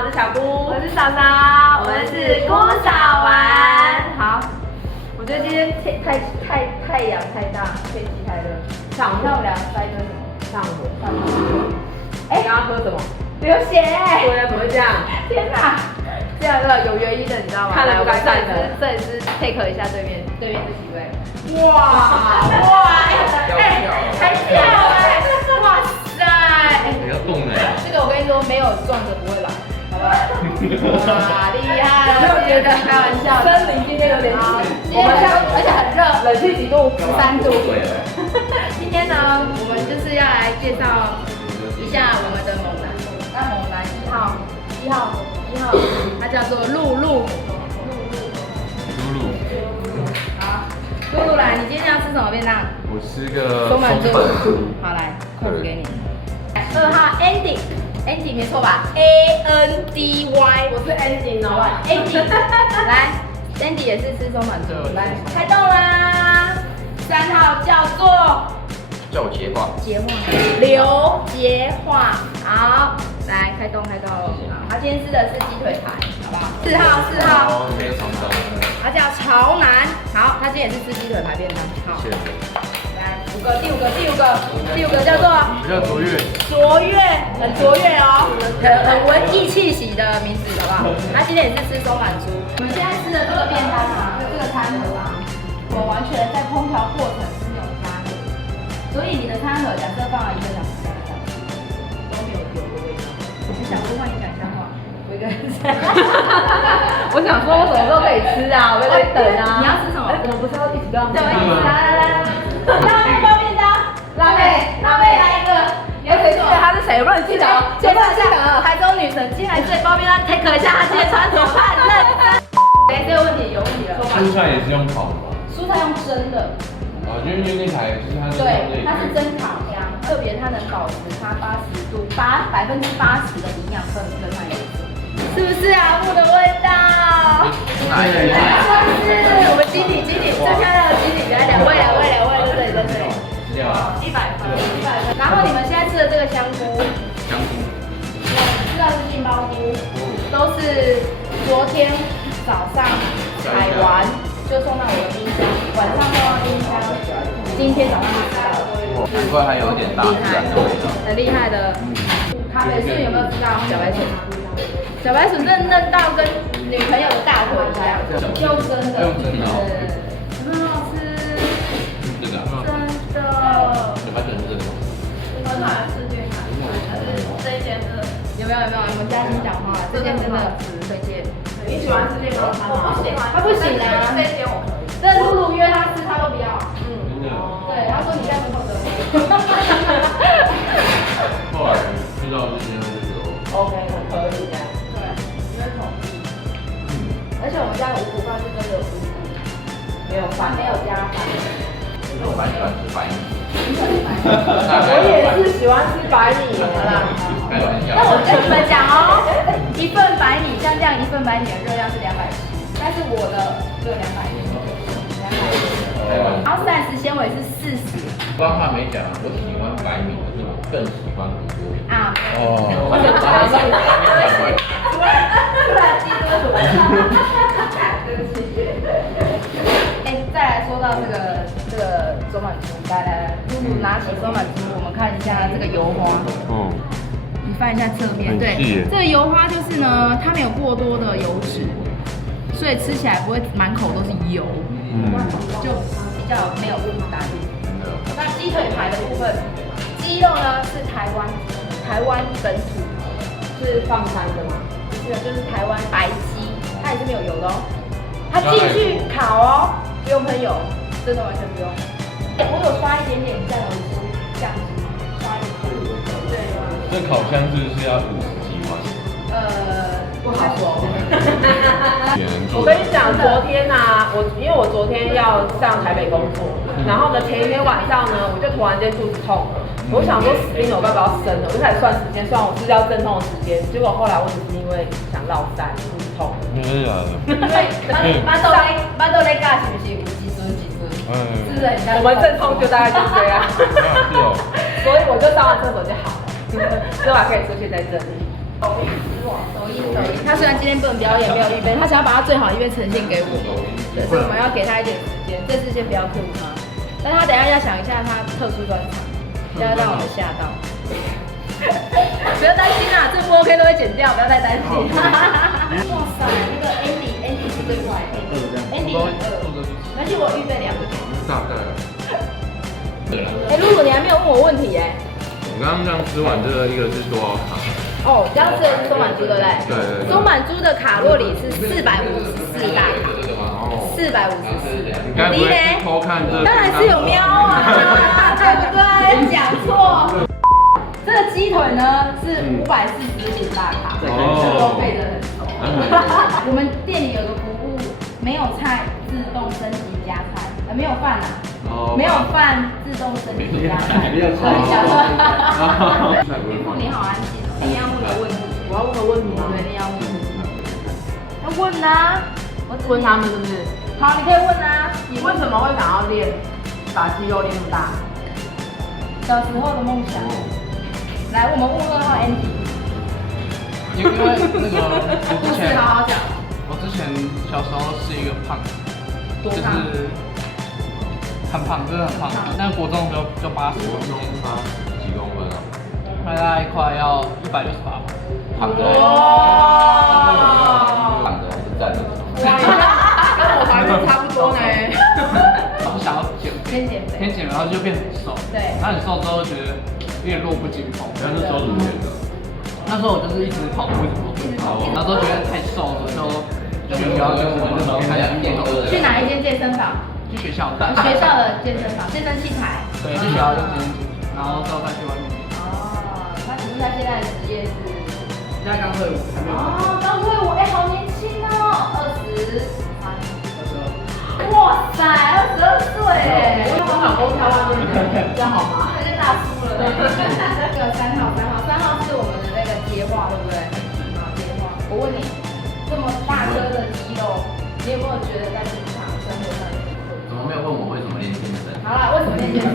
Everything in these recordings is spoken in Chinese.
我是小姑，我是嫂嫂，我们是姑嫂玩。好，我觉得今天太阳太大，天气太热。上火，那我们俩塞个什么？上火。哎，刚刚喝什么？流血！对呀，怎么会这样？天哪！这样有原因的，你知道吗？看了不该看的。摄影师 take 一下对面这几位。哇！还跳哎！哇塞！你要动的呀？这个我跟你说，没有撞的不会来，好不好？哇，厉害！有没有觉得开玩笑？森林今天有点好，挤，今天而且很热，冷气几度13度。对。今天呢，我们就是要来介绍一下我们的猛男。那猛男一号，他叫做露露。好，露露来，你今天要吃什么便当？我吃个松满猪猪。好，来，筷子给你。2号 Andy 没错吧 ？ANDY， 我是 Andy 哦。Andy， 来 ，Andy 也是吃松满猪。来，开动啦！3号叫做叫我结化。刘杰化，好，来开动。好，他今天吃的是鸡腿排，好不好？4号，没有尝到。他叫潮南，好，他今天也是吃鸡腿排便当，好。谢谢。来第五个叫做比较卓越。很卓越哦，很文艺气息的名字，好不好？他今天也是吃松满猪。我们现在吃的这个便当啊，这个餐盒啊，我完全在烹调过程是没有加热，所以你的餐盒假设放了1个小时、2个小时，都没有油的味道。你想说换你讲一下话，我一个人在。我想说，我什么时候可以吃啊？我在这里等啊。你要吃什么？我们不是要一起跟他们对，我一起吗？来，包便当，辣妹来一个。你要谁记得他是谁？我帮你记得哦。介绍一下，台中女神今天来这里包便当 take 一下，她今天穿什么汗认真。哎，这个问题有问题了。蔬菜也是用烤的吗？蔬菜用蒸的。啊，因为那台就是它是对，它是蒸烤箱，特别它能保持它80度，80%的营养分跟它有色。是不是啊？木的味道。哪一个？是我们经理最漂亮的经理，来2位，在这里。100分。然后你们现在吃的这个香菇，知道是杏鲍菇，都是昨天早上采完就送到我的冰箱，晚上送到冰箱，今天早上就吃到了。难怪它有点大自然的味道。很厉害的。咖啡树有没有知道小白笋？小白笋嫩到跟女朋友的大腿一样，用蒸的。有没有很好吃？这个。真的。小白笋是这个。很好吃，这一间是有没有？你们家听讲话，这间真的推荐。你喜欢吃健康餐吗？我不喜欢，他不行啊。这一间我可以。但露露约他吃，他都不要。真的。对，他说你在门口等我。后来知道这间就有。OK， 很可以的。对，因为同意。而且我们家的五谷饭是真的有五谷，没有饭，没有加饭。其实我蛮喜欢吃白米。我也是喜欢吃白米的啦。开玩笑。那我跟你们讲哦，一份白米像这样一份白米的热量是210，但是我的只有210。然后膳食纤维是40。刚才没讲，我喜欢白米，可是我更喜欢火锅。啊。哦。突然记住什么？对不起。哎，再来说到这个松满猪，来，露露拿起松满猪，我们看一下这个油花。嗯。你翻一下侧面，对，这个油花就是呢，它没有过多的油脂，所以吃起来不会满口都是油，就比较没有负担。那鸡腿排的部分，鸡肉呢是台湾本土，是放山的吗？不是，就是台湾白鸡，它也是没有油的哦。它进去烤哦，不用喷油，真的完全不用。我有刷一点点酱油汁，酱汁，刷一点。对。这烤箱是要50几万？不好说。我跟你讲，昨天啊，因为我昨天要上台北工作，然后呢前一天晚上呢，我就突然间肚子痛，我想说死定了，我要不要生了？我就开始算时间，算我是要阵痛的时间，结果后来我只是因为想落腮，肚子痛。真的假的？因为巴豆雷嘎是不是有几尊？是不是很像？我们阵痛就大概就这样。是哦。所以我就上完厕所就好了，之后还可以出现在这里。抖音，他虽然今天不能表演，没有预备，他想要把他最好的一面呈现给我，对，所以我们要给他一点时间，这次先不要克他，但他等一下要想一下他特殊专场，不要让我们吓到。不要担心啊，这不 OK 都会剪掉，不要太担心。哇塞，那个 Andy 是最快，Andy 2，而且我预备2个。大概。露露你还没有问我问题哎。我刚刚这样吃完，这个一个是多少卡？哦，刚吃的是松满猪对不对？对对。松满猪的卡路里是454大卡，454。你该不会是偷看这？当然是有瞄啊，对不对？讲错。这个鸡腿呢是545大卡，这都背得很熟。我们店里有个服务，没有菜自动升级加菜，没有饭啊，没有饭自动升级加菜。没有菜。孕妇你好安静，你要问个问题，我要问个问题吗？对，你要问问题。要问啊，我问他们是不是？好，你可以问啊。你为什么会想要练，把肌肉练那么大？小时候的梦想。来，我们问2号 Andy。因为那个我之前好好讲。我之前小时候是一个胖子，就是很胖，真的很胖。但国中的时候就80公斤，几公分啊？大概快要168吧。胖的，胖的是站着。跟我怀孕差不多呢。我想要先减肥，然后就变很瘦。对。然后很瘦之后觉得有点弱不禁风。那时候怎么练的？那时候我就是一直跑步，那时候觉得太瘦了，就学校就那时候开始练动。去哪一间健身房？去学校的。学校的健身房，健身器材。对，去学校用健身器材，然后之后再去外面。哦，那请问他现在的职业是？现在刚退伍，还没有。哦，刚退伍，哎，好年轻哦，23。哇塞，22岁哎！我老公在外面，这样好吗？那就大叔了。这个3号是我们的那个接话，对不对？好，接话。我问你，这么大颗的肌肉，你有没有觉得在平常生活上有什么困难？怎么没有问我为什么练健身？好了，为什么练健身？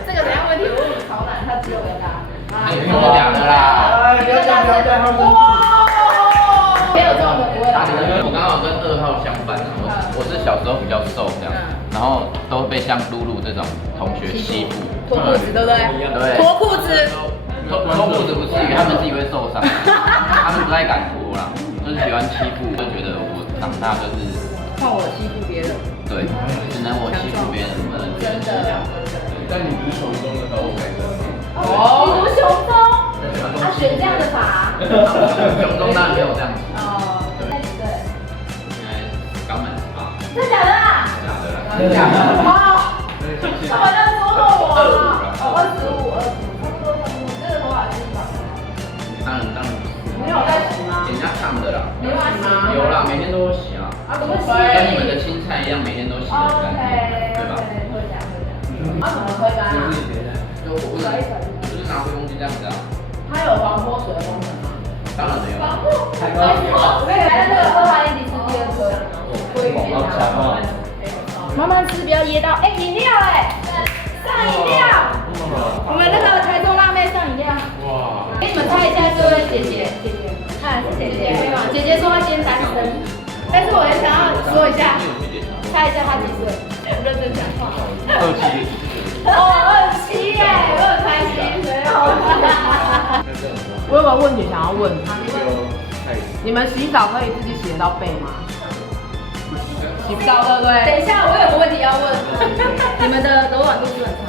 这个等下问题我问超难，他只有回答。你跟我讲的啦。不要讲。哇！没有这种的不会啦。我刚好跟2号相反啊，我是小时候比较瘦这样，然后都被像露露这种同学欺负，脱裤子对不对？对，脱裤子。脱裤子不至于，他们自己会受伤，他们不太敢脱啦，就是喜欢欺负，就觉得我长大就是换我欺负别人。对，只能我欺负别人，不能真的。但你不是雄中的时候才生吗？哦，你读雄中，他选这样的法。雄中当然没有这样子。哦，现在几岁？现在刚满18。真的假的啊？假的啦。好，他好像说过我啊。25，差不多。这个头发是100吗？当然不是。没有在洗吗？人家烫的啦。没有洗吗？有啦，每天都会洗啊。啊，怎么洗？跟你们的青菜一样，每天都洗得干净，对吧？会讲。啊，怎么推干啊？就我不能，就是拿吹风机这样子啊。它有防脱水的功能吗？当然没有。来，那个2号 Andy 吃第2颗。慢慢吃，不要噎到。哎，饮料哎，上饮料。我们那个台中辣妹上饮料。哇！给你们猜一下，这位姐姐，看是姐姐对吗？姐姐说她今天单身，但是我也想要说一下，猜一下她几岁？认真讲话。27。哦，27耶，我很开心，没有。我有个问题想要问，你们洗澡可以自己洗得到背吗？洗不到，对不对？等一下，我有个问题要问，你们的柔软度是很差，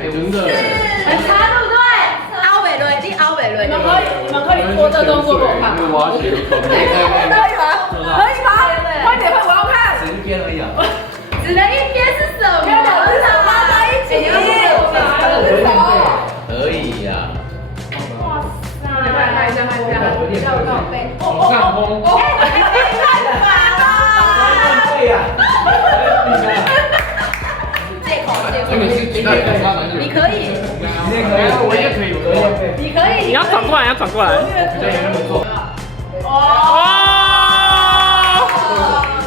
真的。很差，对不对？凹尾轮，你凹尾轮。你们可以做这动作给我看吗？我要学。可以吗？可以吗？快点，我要看。只一边而已啊。只能一边是什么？要两只手拉在一起。可以呀。哇塞！看一下。要不要背？上风。太烦了。借口。你可以。我也可以，你可以。你要转过来，比较没那么重。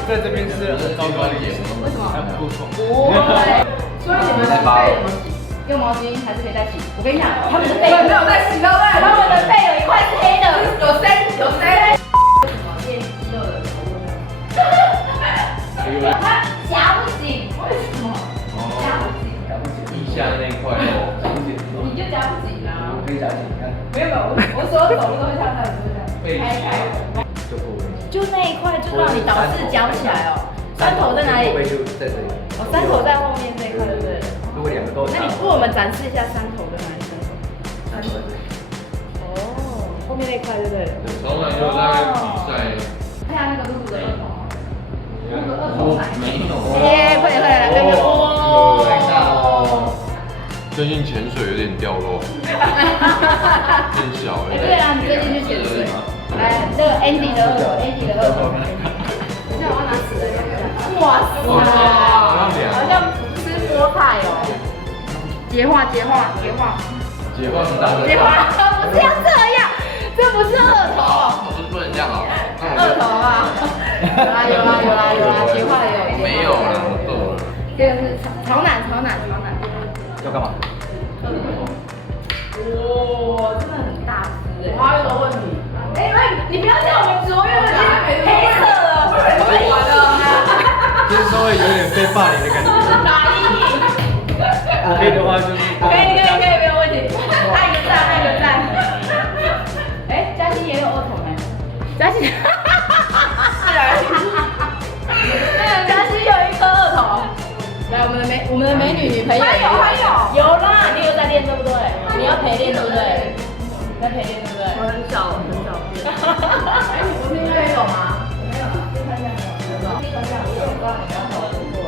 在这边是很高端的，为什么？还不够重。所以你们是背怎么洗？用毛巾还是可以再洗。我跟你讲，他们的背没有在洗，对不对？他们的背有一块是黑的，有谁？有谁？练肌肉的头发。他夹不紧，为什么？夹不紧，腋下那一块哦，你就夹不紧啊。可以夹紧，你看，没有，我所有走路都会像这样子，开。就够了。就那一块就让你导致夹不起来哦。山头在哪里？后背就在这里。哦，山头在后面这一块，对不对？如果两个都那你为我们展示一下山头的哪里？山头。哦，后面那一块，对不对？从来就在比赛，看下那个露露的二头。没有。耶，快点快点来看看。哇！最近潜水有点掉落，变小了。对啊，你最近去潜水。来，这个 Andy 的二头，Andy 的二头。等一下我要拿纸来看看。哇塞，好像吃菠菜哦。结化，结化是大的。结化，不是要这样，这不是二头。不能这样啊。二头啊，有啦，结化也有。没有啦，我够了。这个是潮男。要干嘛？哇，真的很大只哎。我还有个问题，你不要叫我们卓越的黑色的，我完了。就是稍微有点被霸凌的感觉。打阴影。可以的话就是。可以，没有问题。按个赞。哎，嘉欣也有二头哎。嘉欣。嘉欣有一颗二头。来，我们的美女女朋友还有啦，你有在练对不对？你要陪练对不对？在陪练对不对？我很少练。我们应该有吗？没有了，就穿这样。穿这样，我知道你刚好工作。